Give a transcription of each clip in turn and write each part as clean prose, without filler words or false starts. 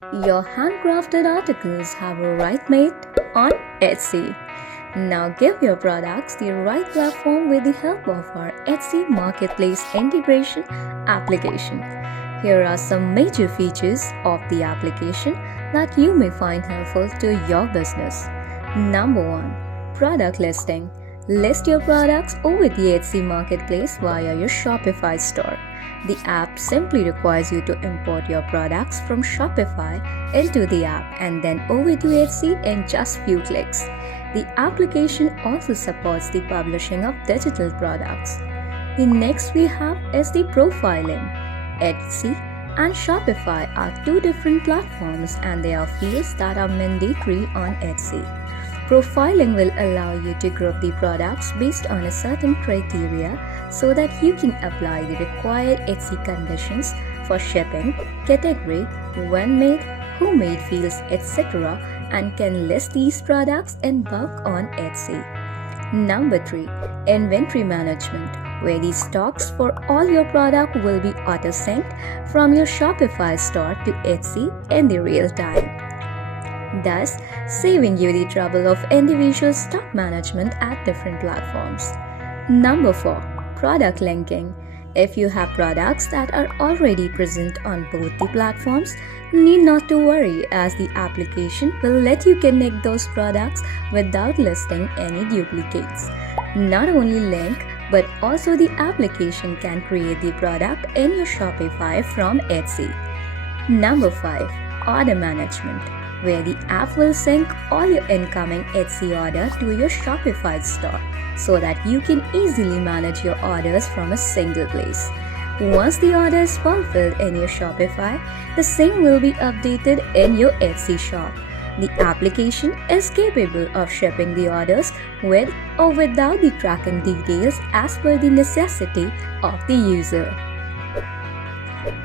Your handcrafted articles have a right mate on Etsy. Now give your products the right platform with the help of our Etsy Marketplace Integration application. Here are some major features of the application that you may find helpful to your business. Number 1. Product listing. List your products over the Etsy Marketplace via your Shopify Store. The app simply requires you to import your products from Shopify into the app and then over to Etsy in just few clicks. The application also supports the publishing of digital products. The next we have is the profiling. Etsy and Shopify are two different platforms and they are fields that are mandatory on Etsy. Profiling will allow you to group the products based on a certain criteria so that you can apply the required Etsy conditions for shipping, category, when made, who made fields, etc. and can list these products in bulk on Etsy. Number 3. Inventory management, where the stocks for all your product will be auto-synced from your Shopify store to Etsy in the real time, thus saving you the trouble of individual stock management at different platforms. Number 4. Product linking. If you have products that are already present on both the platforms, need not to worry as the application will let you connect those products without listing any duplicates. Not only link, but also the application can create the product in your Shopify from Etsy. Number 5. Order management, where the app will sync all your incoming Etsy order to your Shopify store so that you can easily manage your orders from a single place. Once the order is fulfilled in your Shopify, the same will be updated in your Etsy shop. The application is capable of shipping the orders with or without the tracking details as per the necessity of the user.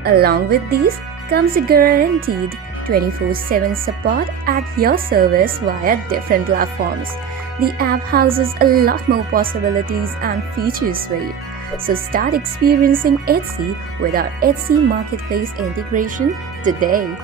Along with these comes a guaranteed 24/7 support at your service via different platforms. The app houses a lot more possibilities and features for you. So start experiencing Etsy with our Etsy Marketplace integration today.